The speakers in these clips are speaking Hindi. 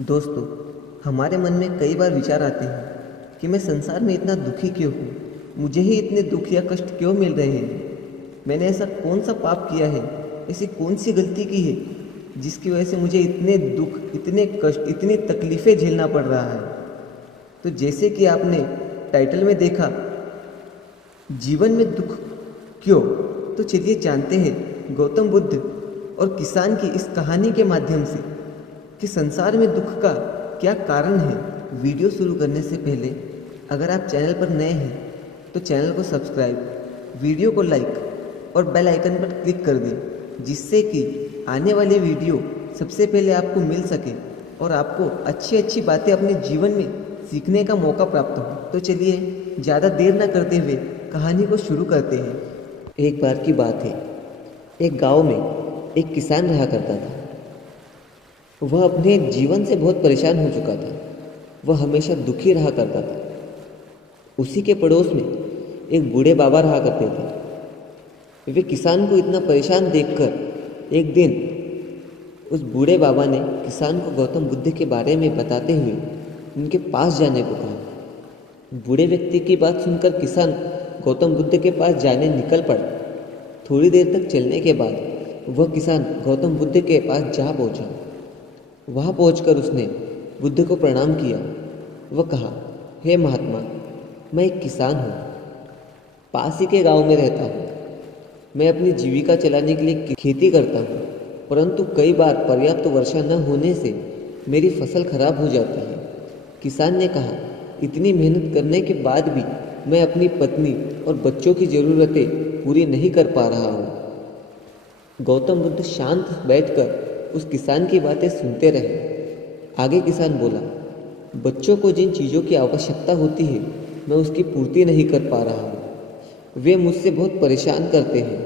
दोस्तों, हमारे मन में कई बार विचार आते हैं कि मैं संसार में इतना दुखी क्यों हूँ। मुझे ही इतने दुख या कष्ट क्यों मिल रहे हैं। मैंने ऐसा कौन सा पाप किया है, ऐसी कौन सी गलती की है जिसकी वजह से मुझे इतने दुख, इतने कष्ट, इतनी तकलीफ़ें झेलना पड़ रहा है। तो जैसे कि आपने टाइटल में देखा, जीवन में दुख क्यों, तो चलिए जानते हैं गौतम बुद्ध और किसान की इस कहानी के माध्यम से कि संसार में दुख का क्या कारण है। वीडियो शुरू करने से पहले अगर आप चैनल पर नए हैं तो चैनल को सब्सक्राइब, वीडियो को लाइक और बेल आइकन पर क्लिक कर दें, जिससे कि आने वाले वीडियो सबसे पहले आपको मिल सके और आपको अच्छी अच्छी बातें अपने जीवन में सीखने का मौका प्राप्त हो। तो चलिए ज़्यादा देर न करते हुए कहानी को शुरू करते हैं। एक बार की बात है, एक गांव में एक किसान रहा करता था। वह अपने जीवन से बहुत परेशान हो चुका था। वह हमेशा दुखी रहा करता था। उसी के पड़ोस में एक बूढ़े बाबा रहा करते थे। वे किसान को इतना परेशान देखकर एक दिन उस बूढ़े बाबा ने किसान को गौतम बुद्ध के बारे में बताते हुए उनके पास जाने को कहा। बूढ़े व्यक्ति की बात सुनकर किसान गौतम बुद्ध के पास जाने निकल पड़ा। थोड़ी देर तक चलने के बाद वह किसान गौतम बुद्ध के पास जा पहुंचा। वहां पहुंचकर उसने बुद्ध को प्रणाम किया। वह कहा, हे महात्मा, मैं एक किसान हूँ, पास ही के गांव में रहता हूँ। मैं अपनी जीविका चलाने के लिए खेती करता हूँ, परंतु कई बार पर्याप्त वर्षा न होने से मेरी फसल खराब हो जाती है। किसान ने कहा, इतनी मेहनत करने के बाद भी मैं अपनी पत्नी और बच्चों की ज़रूरतें पूरी नहीं कर पा रहा हूँ। गौतम बुद्ध शांत बैठकर उस किसान की बातें सुनते रहे। आगे किसान बोला, बच्चों को जिन चीज़ों की आवश्यकता होती है मैं उसकी पूर्ति नहीं कर पा रहा हूँ। वे मुझसे बहुत परेशान करते हैं।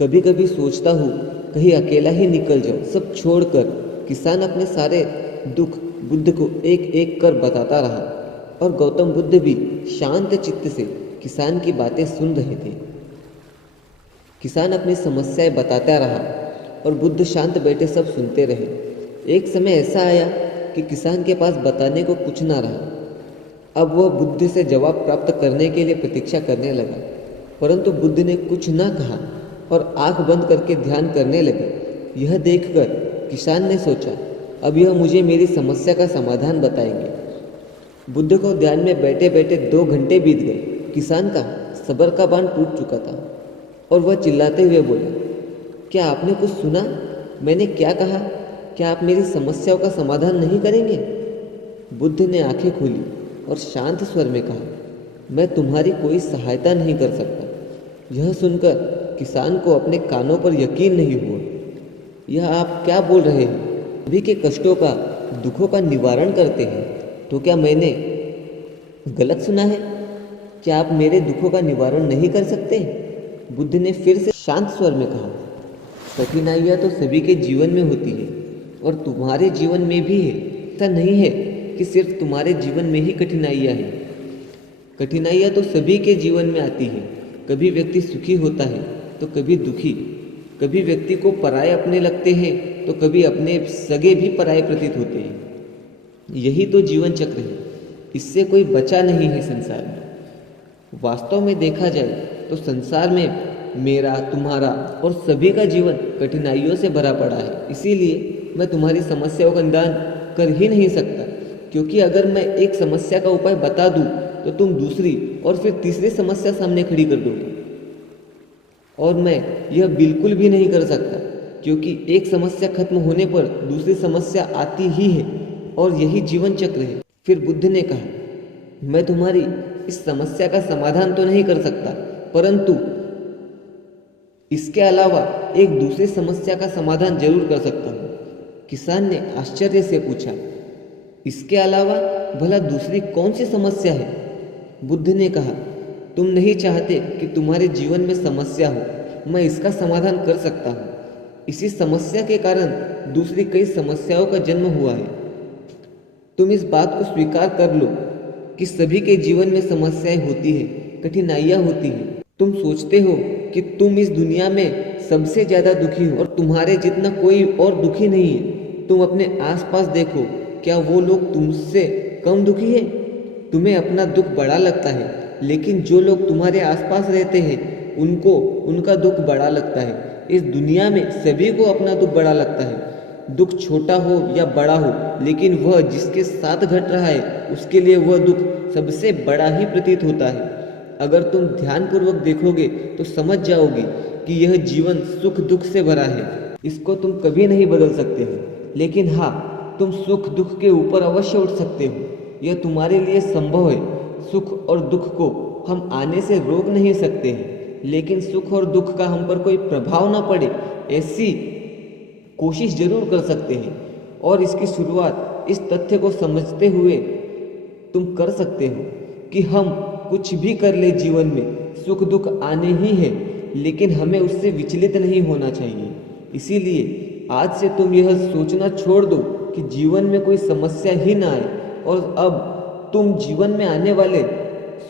कभी कभी सोचता हूँ कहीं अकेला ही निकल जाऊँ। सब छोड़कर किसान अपने सारे दुख बुद्ध को एक एक कर बताता रहा और गौतम बुद्ध भी शांत चित्त से किसान की बातें सुन रहे थे। किसान अपनी समस्याएं बताता रहा और बुद्ध शांत बैठे सब सुनते रहे। एक समय ऐसा आया कि किसान के पास बताने को कुछ ना रहा। अब वह बुद्ध से जवाब प्राप्त करने के लिए प्रतीक्षा करने लगा, परंतु बुद्ध ने कुछ ना कहा और आंख बंद करके ध्यान करने लगे। यह देखकर किसान ने सोचा, अब यह मुझे मेरी समस्या का समाधान बताएंगे। बुद्ध को ध्यान में बैठे बैठे 2 घंटे बीत गए। किसान का सब्र का बांध टूट चुका था और वह चिल्लाते हुए बोला, क्या आपने कुछ सुना? मैंने क्या कहा? क्या आप मेरी समस्याओं का समाधान नहीं करेंगे? बुद्ध ने आंखें खोली और शांत स्वर में कहा, मैं तुम्हारी कोई सहायता नहीं कर सकता। यह सुनकर किसान को अपने कानों पर यकीन नहीं हुआ। यह आप क्या बोल रहे हैं? सभी के कष्टों का, दुखों का निवारण करते हैं, तो क्या मैंने गलत सुना है? क्या आप मेरे दुखों का निवारण नहीं कर सकते? बुद्ध ने फिर से शांत स्वर में कहा, कठिनाइयाँ तो सभी के जीवन में होती है और तुम्हारे जीवन में भी है। ऐसा नहीं है कि सिर्फ तुम्हारे जीवन में ही कठिनाइयाँ हैं। कठिनाइयाँ तो सभी के जीवन में आती है। कभी व्यक्ति सुखी होता है तो कभी दुखी। कभी व्यक्ति को पराये अपने लगते हैं तो कभी अपने सगे भी पराये प्रतीत होते हैं। यही तो जीवन चक्र है, इससे कोई बचा नहीं है संसार में। वास्तव में देखा जाए तो संसार में मेरा, तुम्हारा और सभी का जीवन कठिनाइयों से भरा पड़ा है। इसीलिए मैं तुम्हारी समस्याओं का निदान कर ही नहीं सकता, क्योंकि अगर मैं एक समस्या का उपाय बता दूं तो तुम दूसरी और फिर तीसरी समस्या सामने खड़ी कर दोगे। और मैं यह बिल्कुल भी नहीं कर सकता, क्योंकि एक समस्या खत्म होने पर दूसरी समस्या आती ही है और यही जीवन चक्र है। फिर बुद्ध ने कहा, मैं तुम्हारी इस समस्या का समाधान तो नहीं कर सकता, परंतु इसके अलावा एक दूसरी समस्या का समाधान जरूर कर सकता हूँ। किसान ने आश्चर्य से पूछा, इसके अलावा भला दूसरी कौन सी समस्या है? बुद्ध ने कहा, तुम नहीं चाहते कि तुम्हारे जीवन में समस्या हो, मैं इसका समाधान कर सकता हूँ। इसी समस्या के कारण दूसरी कई समस्याओं का जन्म हुआ है। तुम इस बात को स्वीकार कर लो कि सभी के जीवन में समस्याएं होती है, कठिनाइयाँ होती हैं। तुम सोचते हो कि तुम इस दुनिया में सबसे ज़्यादा दुखी हो और तुम्हारे जितना कोई और दुखी नहीं है। तुम अपने आसपास देखो, क्या वो लोग तुमसे कम दुखी है? तुम्हें अपना दुख बड़ा लगता है, लेकिन जो लोग तुम्हारे आसपास रहते हैं उनको उनका दुख बड़ा लगता है। इस दुनिया में सभी को अपना दुख बड़ा लगता है। दुख छोटा हो या बड़ा हो, लेकिन वह जिसके साथ घट रहा है उसके लिए वह दुख सबसे बड़ा ही प्रतीत होता है। अगर तुम ध्यानपूर्वक देखोगे तो समझ जाओगे कि यह जीवन सुख दुख से भरा है। इसको तुम कभी नहीं बदल सकते हो, लेकिन हाँ, तुम सुख दुख के ऊपर अवश्य उठ सकते हो। यह तुम्हारे लिए संभव है। सुख और दुख को हम आने से रोक नहीं सकते हैं, लेकिन सुख और दुख का हम पर कोई प्रभाव ना पड़े ऐसी कोशिश जरूर कर सकते हैं। और इसकी शुरुआत इस तथ्य को समझते हुए तुम कर सकते हो कि हम कुछ भी कर ले जीवन में सुख दुख आने ही है, लेकिन हमें उससे विचलित नहीं होना चाहिए। इसीलिए आज से तुम यह सोचना छोड़ दो कि जीवन में कोई समस्या ही ना आए, और अब तुम जीवन में आने वाले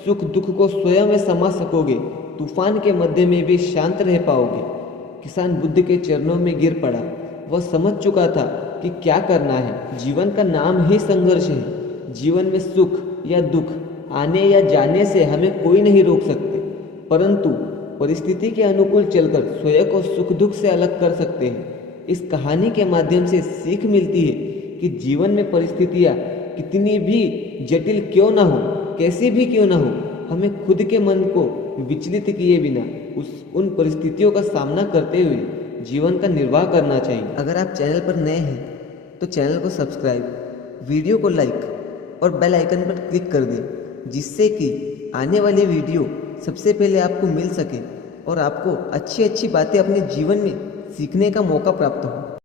सुख दुख को स्वयं में समा सकोगे। तूफान के मध्य में भी शांत रह पाओगे। किसान बुद्ध के चरणों में गिर पड़ा। वह समझ चुका था कि क्या करना है। जीवन का नाम ही संघर्ष है। जीवन में सुख या दुख आने या जाने से हमें कोई नहीं रोक सकते, परंतु परिस्थिति के अनुकूल चलकर स्वयं को सुख दुख से अलग कर सकते हैं। इस कहानी के माध्यम से सीख मिलती है कि जीवन में परिस्थितियाँ कितनी भी जटिल क्यों ना हो, कैसी भी क्यों ना हो, हमें खुद के मन को विचलित किए बिना उन परिस्थितियों का सामना करते हुए जीवन का निर्वाह करना चाहिए। अगर आप चैनल पर नए हैं तो चैनल को सब्सक्राइब, वीडियो को लाइक और बेल आइकन पर क्लिक कर दें, जिससे कि आने वाली वीडियो सबसे पहले आपको मिल सके और आपको अच्छी अच्छी बातें अपने जीवन में सीखने का मौका प्राप्त हो।